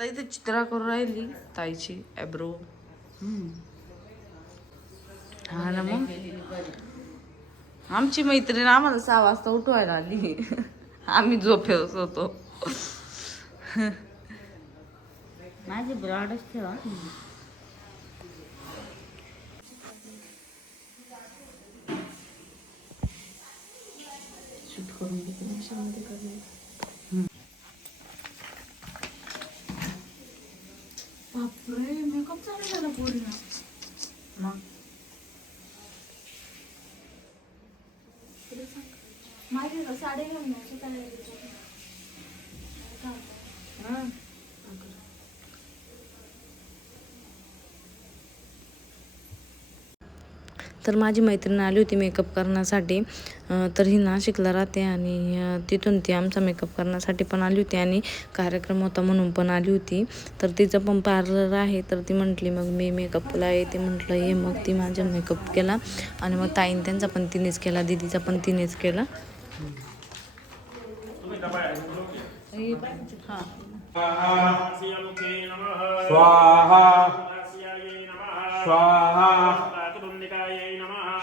आता इथे चित्रा करून राहिली. ताईची ॲब्रो हा ना मग? आमची मैत्रीण आम्हाला सहा वाजता उठवायला आली. आम्ही झोपेवच होतो. माझी ब्रॉडच ठेवा. बापरे मेकअप चालू झाला पूर्ण मग? माझी साडी घेऊन यायची तयारी तर माझी मैत्रीण आली होती मेकअप करण्यासाठी. तर ही नाशिकला राहते आणि तिथून ती आमचा मेकअप करण्यासाठी पण आली होती आणि कार्यक्रम होता म्हणून पण आली होती. तर तिचं पण पार्लर आहे तर ती म्हटली मग मी मेकअपला येते म्हटलं ये मग. ती माझा मेकअप केला आणि मग ताईन त्यांचा पण तिनेच केला दिदीचा पण तिनेच केला. स्वाहा स्वाहा.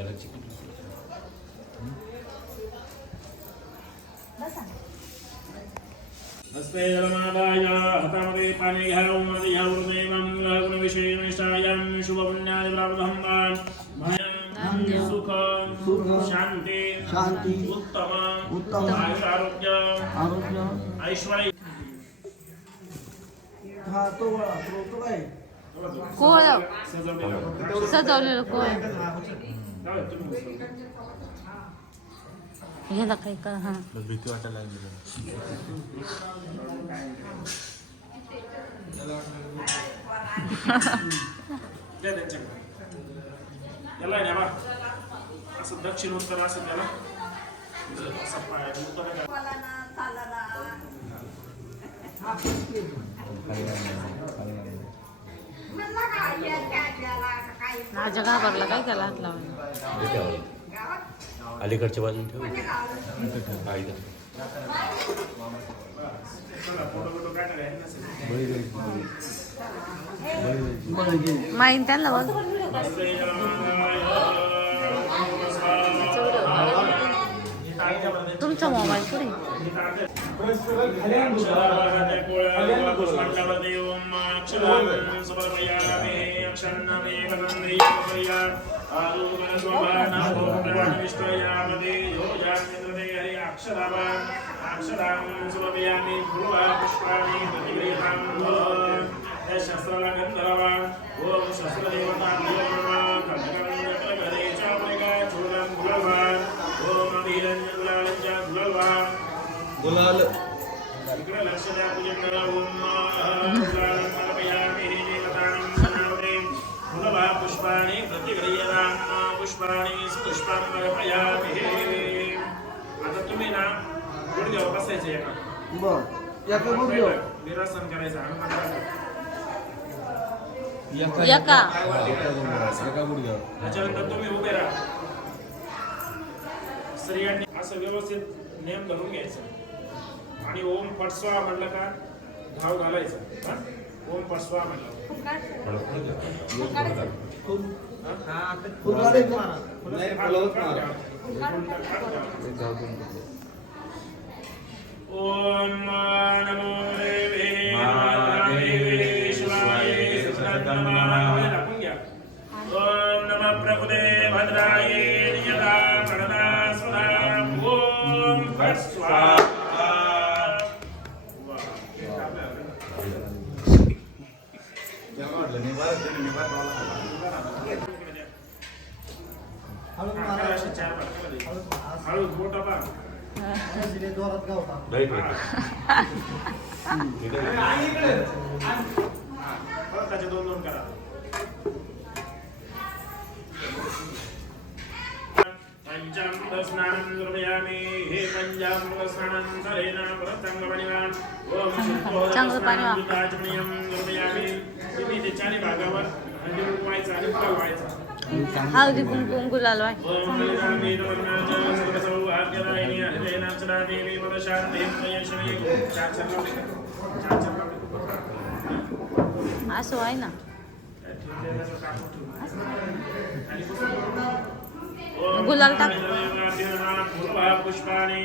त्याला चिकन हस्ते जलमादाय हतामध्ये पाणी घ्या उमदे घ्या उर्दैवं गुणविषये निष्ठायां शुभपुण्यादि प्राप्तहं मां सुख शांति शांति उत्तम उत्तम आरोग्य आरोग्य ऐश्वर्य हा तो तो काय कोळ सजवलेलं कोळ घ्यायला काय का हा भीती वाटायला लागली त्याला आहे असं दक्षिण उत्तर असं त्याला असं माझ्या घाबरला काय त्याला हात लावला अलीकडच्या बाजून ठेव. माहीन त्यांना बघ. तुमचा मोबाईल पुढे अक्षरावाक्षरायामी भूवा पुष्पाणी प्रतिगृहां शस्त्रला गंधर्वा ओम शस्त्रदेवता कंदकंदकरे च मृगा चूलं गुलवा पुष्पाणि प्रतिगृह्यतां पुष्पाणि पुष्पं समर्पयामि आता तुम्ही ना गुडघ्यावर बसायचे एका बर. एका गुडघ्यो विरासन करायचं हनुमान एका एका गुडघ्यो त्याच्यानंतर तुम्ही उभे राहा. स्त्रियांनी असं व्यवस्थित नेम धरून घ्यायचं. आणि ओम पटस्वा म्हणलं का? धाव घालायचं? ओम पटस्वा फुलवाडी ओम नमो दोन दोन करा हे चांगलं पाणी वापर. हळदी कुंकुम गुलाल? असं आहे ना. गुलाल टाक. पुष्पाणि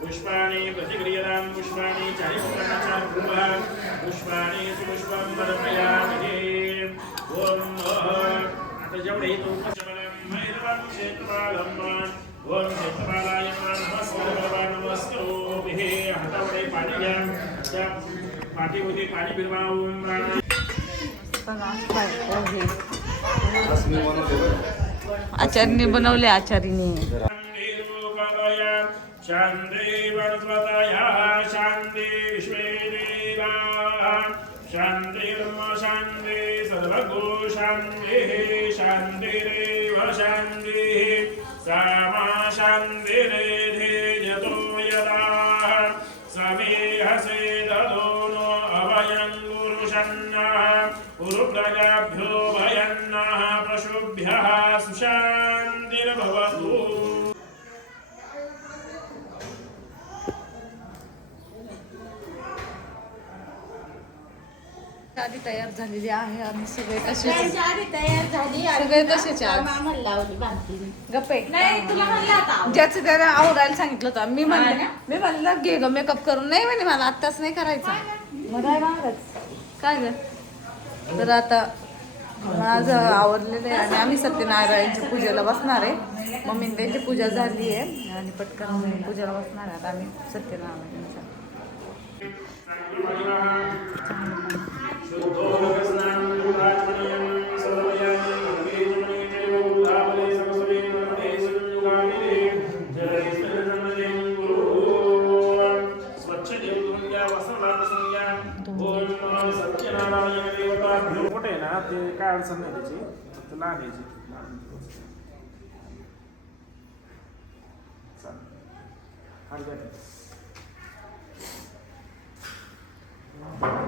पुष्पाणि प्रतिक्रियतां पुष्पाणि चारिपुत्राणां पुष्पाणि सुपुष्पं समर्पयामि जेवढे नमस्कार पाणी घ्या त्या पाठीमध्ये पाणी आचार्यने बनवले आचार्यने. वरस्वतया शान्ति विश्वे देवाः शान्तिर्म शान्ति सर्वगो शान्तिः शान्तिरेव शान्तिः सा मा शान्तिरेधे यतो यदा समेहसे ददो नो अभयं गुरुषन्नः गुरुप्रजाभ्यो आधी तयार झालेली आहे आणि सगळे कसे त्यांच्या आधी तयार झाली सगळे कशाचे आज? गप्पे. नाही तुला म्हणलं आता ज्याचं त्याला आवडायला सांगितलं होतं. मी म्हणलं मी म्हणलं घे ग मेकअप करून. नाही म्हणे मला आत्ताच नाही करायचा. काय ग? तर आता माझं आवडलेलं आहे आणि आम्ही सत्यनारायणची पूजेला बसणार आहे. मम्मीने त्यांची पूजा झाली आहे आणि पटकन पूजेला बसणार आहे आता आम्ही सत्यनारायणच्या मोठे आहे ना ते काय अडचण नाही त्याची फक्त लहान यायची चालेल हात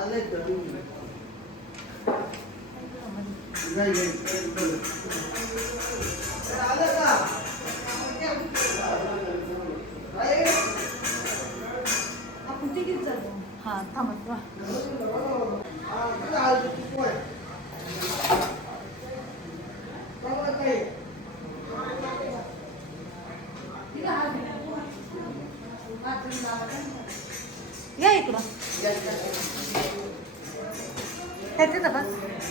कर, मसाला हा थांबत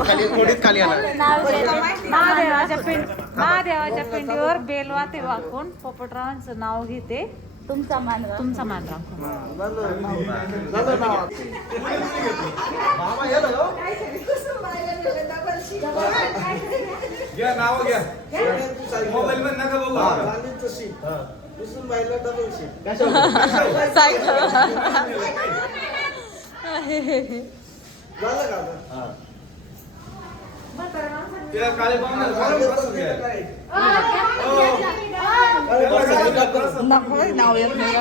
खाली थोडीच खाली येणार महादेवाच्या पिंड महादेवाच्या पिंडीवर बेलवाते वाकून पोपटरावांचं नाव घेते. तुमचा मान तुमचा मान राखून झालं नाव मामा ये ना. घ्या नाव घ्या. मोबाईल मध्ये नका बघू नाव येत नाही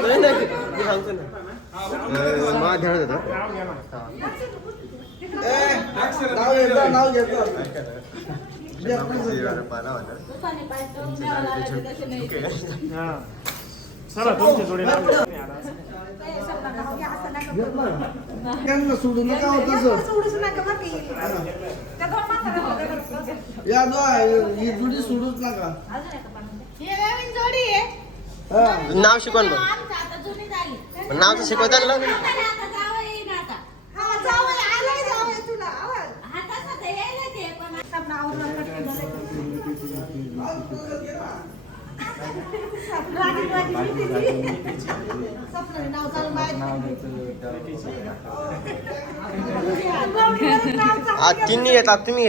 नाव घेतो, त्यांना सोडू नका हो तसं. या दो ही जुडी सोडूच नका. हे नवीन जोडी आहे. हा. नाव शिकवण बघ. आमचं आता जुनी झाली. पण नाव तर शिकवता हा हा तिन्ही येतात तुम्ही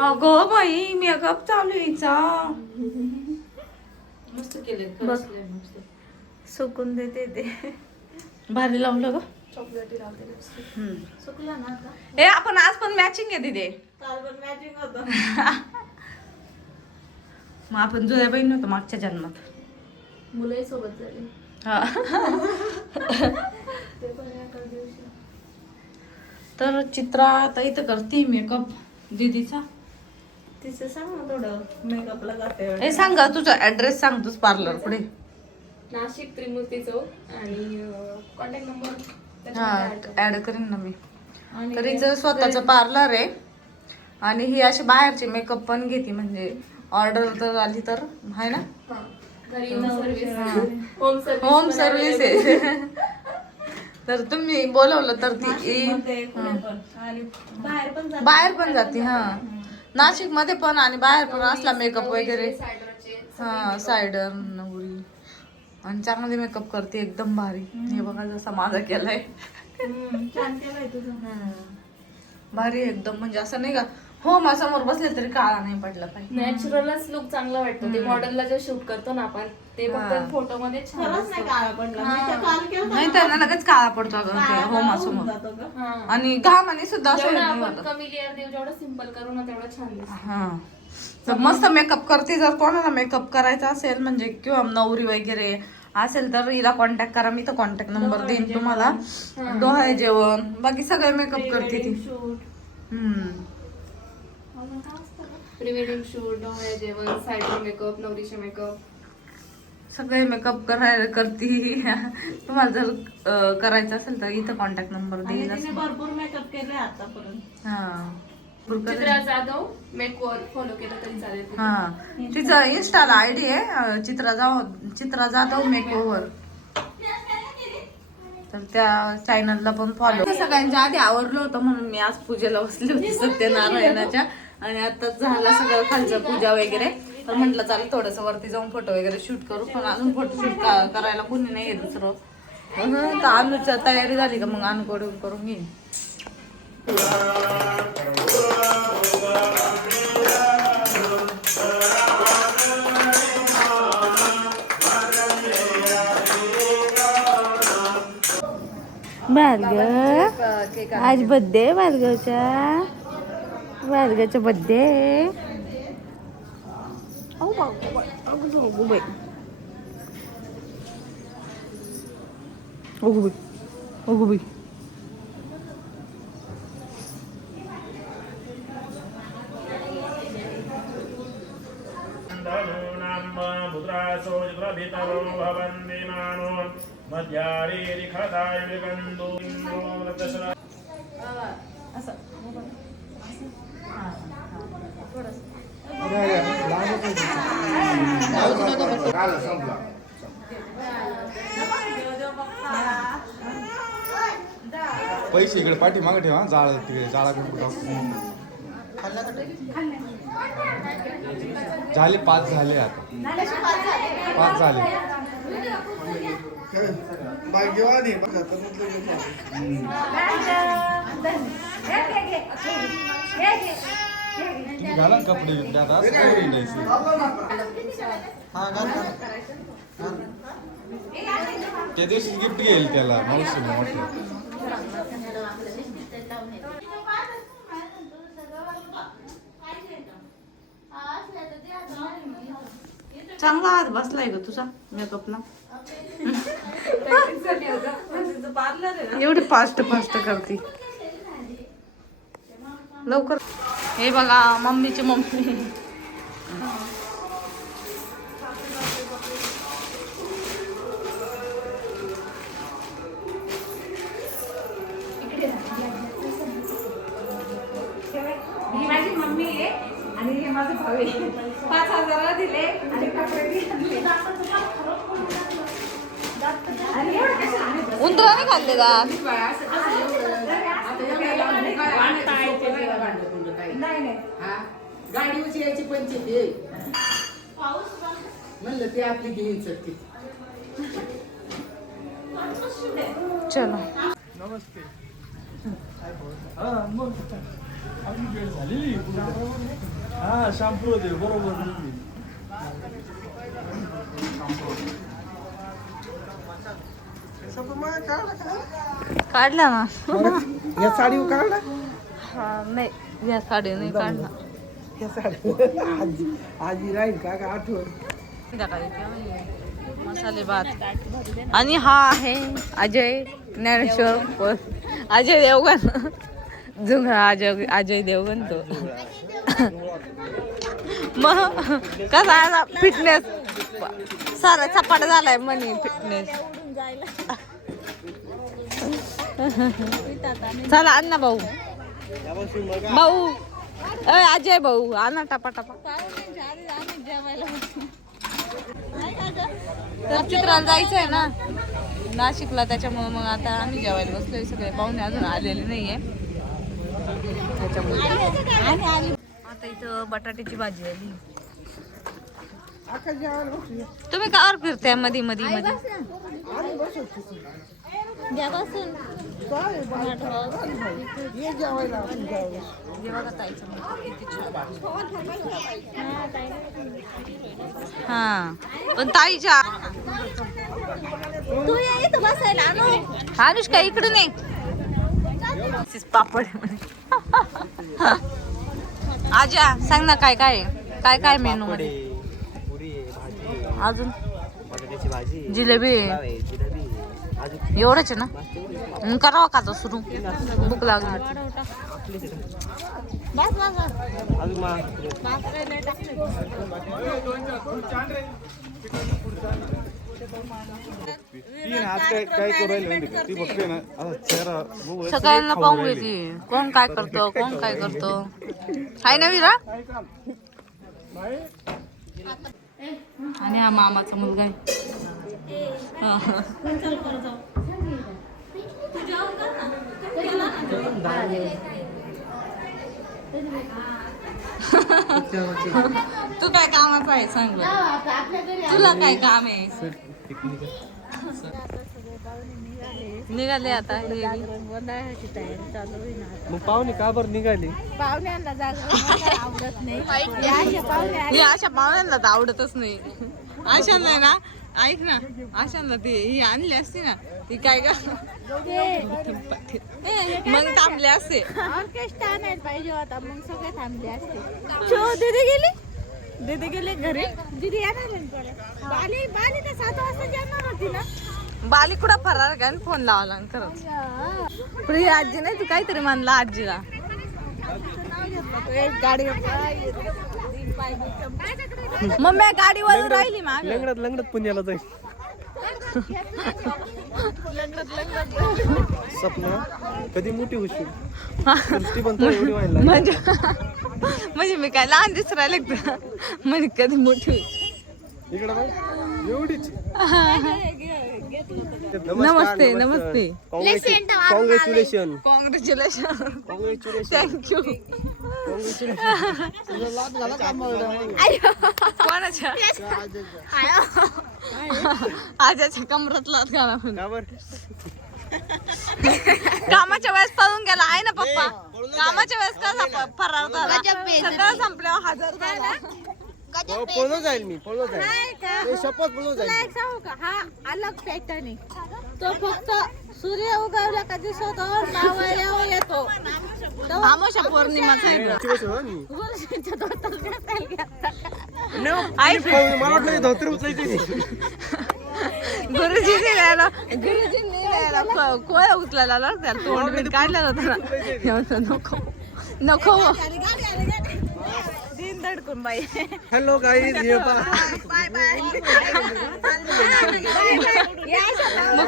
अगं बाई मेकअप चालू यायचा मस्त केले. सुकून देते ते. भारी लावलं ग. चुकलं ना का ए आपण आज पण मॅचिंग आहे काल पण मॅचिंग होतं. मग आपण जुळ्या बहीण होतो मागच्या जन्मात. मुलंही सोबत झाली. हा. ते पण एका दिवशी. तर चित्रा आता इथं करते मेकअप दीदीचा. तिचं सांग ना थोडं मेकअपला जाते ए सांग ग, तुझा ऍड्रेस सांग तूच पार्लर पुढे. नाशिक त्रिमूर्ती चौक आणि कॉन्टॅक्ट नंबर हा ऍड करीन ना मी. तर हिचं स्वतःचं पार्लर आहे आणि ही अशी बाहेरची मेकअप पण घेते म्हणजे ऑर्डर तर आली तर आहे ना? होम सर्व्हिस आहे. तर तुम्ही बोलवलं तर ती बाहेर पण जाते हा. नाशिकमध्ये पण आणि बाहेर पण असला मेकअप वगैरे. हा सायडर नवरी. आणि चांगले मेकअप करते एकदम भारी. हे बघा जसा माझा केलाय. हम्म, छान केलंय तुझं. हम्म. भारी एकदम. म्हणजे असं नाही का हो समोर बसले तरी काळा नाही पडला पाहिजे. नॅचरलच लुक चांगला वाटतो. ते मॉडेलला जे शूट करतो ना आपण ते. फक्त फोटो मध्ये. नाही काळा पडला. मी तर लगेच काळा पडतो अगं हा. आणि सुद्धा नाही आपण वाटत. कमी लेअर देऊ जेवढं सिंपल करू ना तेवढं छान हा. तर मस्त मेकअप करते. जर कोणाला मेकअप करायचा असेल म्हणजे किंवा नवरी वगैरे असेल तर हिला कॉन्टॅक्ट करा. मी तर कॉन्टॅक्ट नंबर देईन तुम्हाला. डोहाळे जेवण. बाकी सगळे मेकअप करते ती. प्री वेडिंग शूट जेवण मेकअप नवरीचे मेकअप सगळे मेकअप करायला करती. तुम्हाला जर करायचं असेल तर इथं कॉन्टॅक्ट नंबर तिने भरपूर मेकअप केले आतापर्यंत. हा. चित्रा जाधव मेकवर फॉलो केलं तरी चालेल हा. तिचं इन्स्टाला आयडी आहे चित्रा जाव चित्रा जाधव मेक ओव्हर तर त्या चॅनलला पण फॉलो सगळ्यांच्या आधी आवडलं होतं म्हणून मी आज पूजेला बसली होती सत्यनारायणाच्या. आणि आता झालं सगळं खालचं पूजा वगैरे. तर म्हटलं चालेल थोडस वरती जाऊन फोटो वगैरे शूट करू. पण अजून फोटो शूट करायला कोणी नाही आहे दुसरं. म्हणून तर अनुच्या तयारी झाली का मग अनुकडून करून घेईन. भार्गव आज बर्थडे भार्गवचा भार्गवचा बर्थडे धनूनां पुत्रासो पैसे इकडे पाठी मागे ठेवा जाळ तिकडे जाळा कुठे झाले पाच झाले आता. पाच झाले. तुम्ही घाला ना कपडे बिपडे आता असं काही नाही त्या दिवशी गिफ्ट घेईल त्याला मावशी मोठं चांगला हात बसलाय ग तुझा मेकअपला एवढी फास्ट फास्ट करते. लवकर हे बघा मम्मीची मम्मी. पाच हजार दिले आणि? उंदराने खाल्ले का नाही नाही गाडीवरची यायची पंचायती आहे. म्हणलं ते आपली घेऊन चटकी चलो. नमस्ते. हा मग आपली भेट झालेली हा शॅम्पू होते बरोबर काढला ना? या साडीवर काढला हा नाही या साडी नाही काढला. या आजी आजी राहील का का आठवण मसाले भात आणि हा आहे अजय ज्ञानेश्वर अजय देवगण. जुंगळा अजय अजय देवगण तो. मग कसा आहे फिटनेस सारा चपाट झालाय मनी फिटनेस चला अण्णा भाऊ. भाऊ. अय अजय भाऊ आणा टापा टापा तर चित्राला जायचंय ना? नाशिकला त्याच्यामुळे मग आता आम्ही जेवायला बसलोय. सगळे पाहुणे अजून आलेले नाहीये. त्याच्यामुळे. आता इथं बटाट्याची भाजी आली. तुम्ही कावर फिरताय मधी मधी? ये जेवायला आपण जेवायला हे ताईचं. हा पण ताईच्या तू ये इथं बसायला आणू. अनुष्का इकडे नाही सिस पापड. आजा सांग ना काय काय? काय काय मेनू मध्ये? अजून? भाजी जिलेबी जिलेबी एवढंच आहे ना? मग करावं का तो सुरू? भूक लागली. सगळ्यांना पाहून. घेते कोण काय करतो कोण काय करतो? हाय ना विरा? आणि हा मामाचा मुलगा आहे हा. तू काय कामाचा आहे सांग. तुला काय काम आहे निघाले आता हे. मग पाहुणे का बरं निघाली? पाहुण्यांना जागरण आवडत नाही. अशा पाहुण्या हे अशा पाहुण्यांना तर आवडतच नाही. अशांना आहे ना ऐक ना अशांना ते ही आणली असती ना ती काय का? मग थांबले असते. ऑर्केस्ट्रा आणायला पाहिजे होता मग सगळे थांबले असते. शो दीदी गेली? दीदी गेली घरी? दीदी येणार परत. बाली बाली तर सात वाजता येणार होती ना. बाली कुठं फरार का फोन लावा लागेल खरंच. पुढे आजी नाही तू काहीतरी म्हणला आजीला. गाडी मम्मी गाडीवर राहिली माग. लंगडत लंगडत पुण्याला जाईल. सपना कधी मोठी होशील. म्हणजे म्हणजे मी काय लहान दिसू राहिले का म्हणजे कधी मोठी होईल. इकडे एवढीच. नमस्ते नमस्ते. Congratulation congratulation congratulation thank you कोणाच्या आजाच्या कमरातला. का बरं? कामाच्या वेळेस पळून गेला आहे ना पप्पा? कामाच्या वेळेस कसा प- फरार झाला? सगळं संपल्यावर हजर झाला. हो, पळून जाईल मी पळून जाईल? ते शपथ पळून तुला जाईल एक सांगू का? हा अलग पॅटर्न आहे. तो फक्त सूर्य उगवला का दिसतो मावळल्यावर येतो. आमोशा तो. Motivation हा मी. गुरुजींच्या धोतर घासायला गेलता. आई मला वाटलं हे धोतर उचलायचे गुरुजींनी लिहायला गुरुजींनी लिहायला को- कोया उचलायला त्याला. तोंड बिंड काढलेलं होतं ना. हे म्हणतं, नको. नको. दिन धडकून बाई. हॅलो गाईज हे पहा मग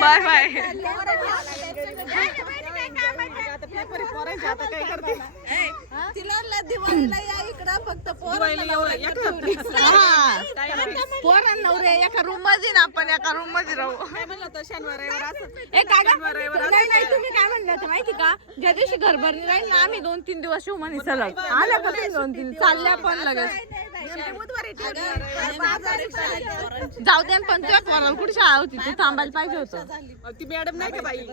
बाय बाय तिला दिवाळीला या इकडं फक्त पोरा नवरे एका रूममध्ये ना आपण एका रूममध्ये राहू. ए, काय गं? नाही, नाही, तुम्ही काय म्हणलं होतं माहिती का? ज्या दिवशी घरभरणी राहील ना आम्ही दोन तीन दिवस शिव म्हणे सलग आल्या पण नाही दोन तीन चालल्या पण लगेच. जाऊ दे पण तुझ्या पोराला कुठे शाळा होती? तू थांबायला पाहिजे होतं. ती मॅडम नाही का बाई?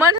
मन